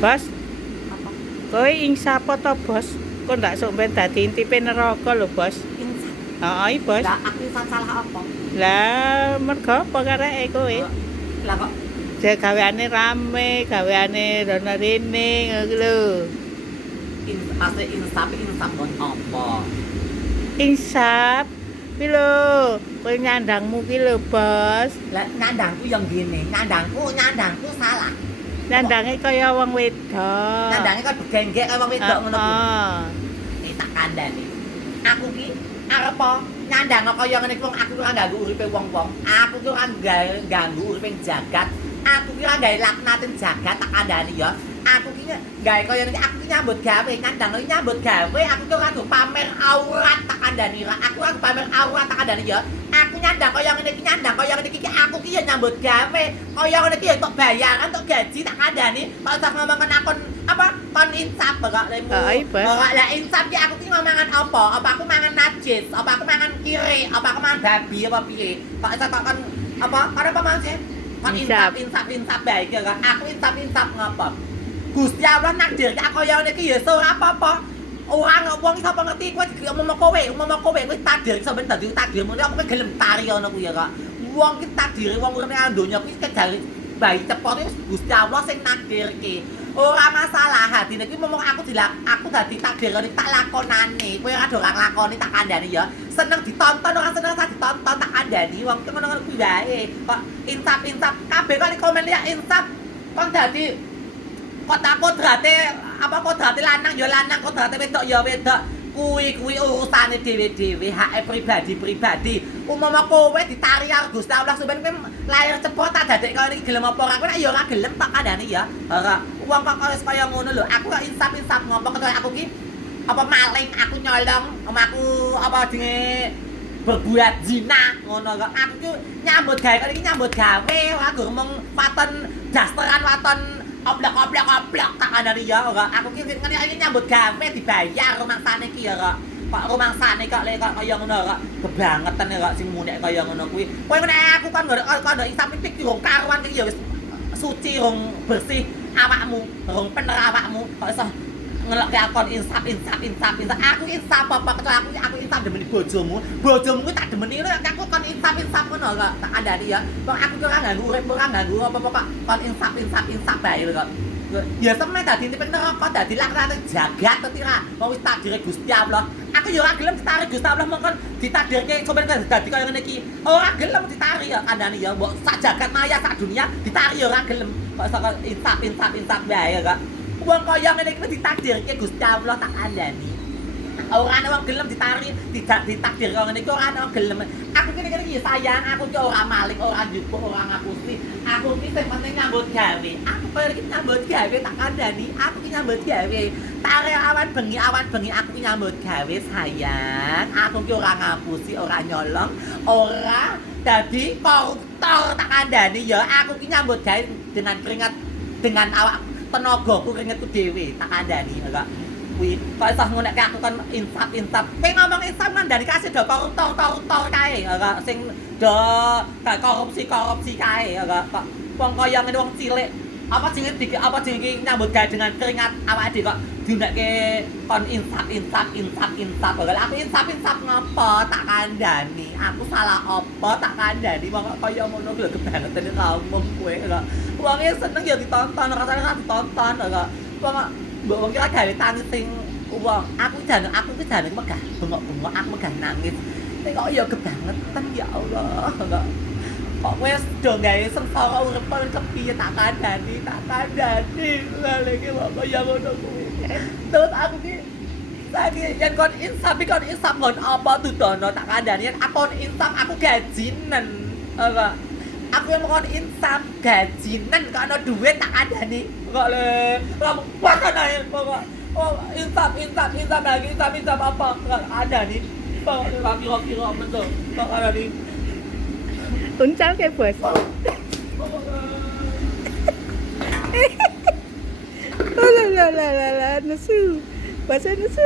Bos, Apa? kowe insap apa to, Bos? Kok ndak sok ben dadi intipe neraka lho, Bos. Insaf. Heeh, Bos. Lah aku insaf salah apa? Lah, mergo apa kareke kowe? Lah kok Gaweane rame, gaweane rono rene ngono lho. masih insaf kon apa? Insap. Ki lho, kowe nyandangmu ki lho, Bos. Lah nyandangku yang gini, nyandangku salah. Nyandange kaya wong wedok. Nyandangnya kan begenggek kaya wong wedok ngono kuwi. Heeh. Tak kandhani. Aku ki arep nyandang kaya ngene iki wong aku ora ganggu uripe wong-wong. Aku ki ora ganggu uripe jagat. Aku ki ora gawe laknatin jagat tak kandhani ya. Aku ki gawe kaya ngene aku ki nyambut gawe, nyandang iki nyambut gawe. Aku ki ora pamer aurat tak kandhani. Aku ora pamer aurat tak kandhani ya. Aku nyandang kaya ngene iki aku ki ya nyambut gawe. Kaya ngene iki ya tok bayaran, tok gaji tak kandhani. Kok usah ngomongken akon apa? Kon insaf kok lemu. Heeh, Bos. Kok lah insaf ki aku ki ngomongan apa? Apa aku mangan najis? Apa aku mangan kiri? Apa aku mangan babi apa piye? Kok iso kok kon apa? Kon apa maksud? Kon insaf bae iki kok. Aku insaf ngapa? Gusti Allah nakdirke aku kaya ngene iki ya ora apa-apa. Orang wong iso apa ngerti kowe umum kowe takdir iso ben dadi takdirmu aku gelem tari ngono kuwi ya kok. Wong ki takdire wong urip nang donya kuwi kejare bayi cepot wis Gusti Allah sing nakdirke. Ora masalah hatine kuwi momong aku dadi takdir tak lakonane. Kowe ora do nglakoni tak kandhani ya. Seneng ditonton ora seneng sak ditonton tak kandhani wong ki ngono kuwi wae. Kok insaf kabeh kok komen ya insaf. Kon dadi kodrate lanang ya lanang, kodrate wedok ya wedok. Kuwi urusane dhewe-dhewe, hake pribadi. Umpama kowe ditari karo Gusti Allah sampeyan kowe lahir cepot tak dadek kaya iki gelem apa ora kowe ya ora gelem tak kandhani ya. Ora wong kok kaya ngono lho. Aku kok insaf ngopo kaya aku ki apa maling, aku nyolong, aku apa jenenge berbuat zina ngono kok. Aku ki nyambut gawe kaya iki nyambut gawe, aku ngomong waton dasteran waton oblak tak kandhani ya kok. Aku ki ngene iki nyambut gawe dibayar rumangsane ki ya kok. Kok rumangsane kok lek kaya ngono kok. Kebangetan kok sing munek kaya ngono kuwi. Kowe ngene aku kan kok isap iki rong karuan iki ya wis suci rong bersih awakmu, rong bener awakmu. Kok iso ngelokke akon insaf. Aku insaf apa kecuali aku insaf demeni bojomu. Bojomu kuwi tak demeni ngono aku kon insaf ngono kok tak kandhani ya. Kok aku ki ora ganggu urip, ora ganggu apa-apa kok kon insaf bae kok. Ya sampe dadi neraka, dadi laknate jagat to tira. Wong wis takdire Gusti Allah. Aku ya ora gelem ditari Gusti Allah mongkon ditakdirke sampeyan dadi kaya ngene iki. Ora gelem ditari ya kandhani ya. Mbok sak jagat maya sak dunia ditari ya ora gelem. Kok insaf bae kok. Wong kaya ngene iki ditakdirke Gusti Allah tak kandhani. Ora ana wong gelem ditari, tidak ditakdir kaya ngene iki ora ana wong gelem. Aku kene iki sayang, aku ki ora maling, ora njupuk, ora ngapusi. Aku ki sing penting nyambut gawe. Aku kaya iki nyambut gawe tak kandhani. Aku ki nyambut gawe. Tare awan bengi aku ki nyambut gawe sayang. Aku ki ora ngapusi, ora nyolong, ora dadi koruptor tak kandhani ya. Aku ki nyambut gawe dengan keringat dengan awak tenagaku keringetku dhewe tak kandhani kok. Kuwi kok iso ngonekke aku kon insaf. Kowe ngomong insaf ngandani kasih do koruptor kae kok sing do korupsi kae kok wong kaya ngene wong cilik. Apa jenenge nyambut gawe dengan keringat awake dhewe kok diunekke kon insaf. Kok aku insaf ngopo tak kandhani. Aku salah apa tak kandhani wong kaya ngono lho kebangetan kaum kowe kok. Wong seneng ya ditonton, rasane kan ditonton kok. Wong ki gawe tangis sing wong. Aku ki jane megah bengok-bengok aku megah nangis. Nek kok ya kebangetan ya Allah kok. Kok wis do gawe sengsara urip kepiye tak kandhani. Lha iki kok ya ngono kuwi. Terus aku ki saiki yen kon insaf ngon apa tudono tak kandhani. Yen aku insaf aku gajinen. Kok aku yang mau insaf gajinan kok ana duit tak kandhani. Kok le kamu pakan ae kok. Oh, insaf lagi, insaf apa? Kok ada nih. Kok kira-kira betul. Kok ada nih. Uncal ke, Bos. Oh la, nesu. Bahasa nesu.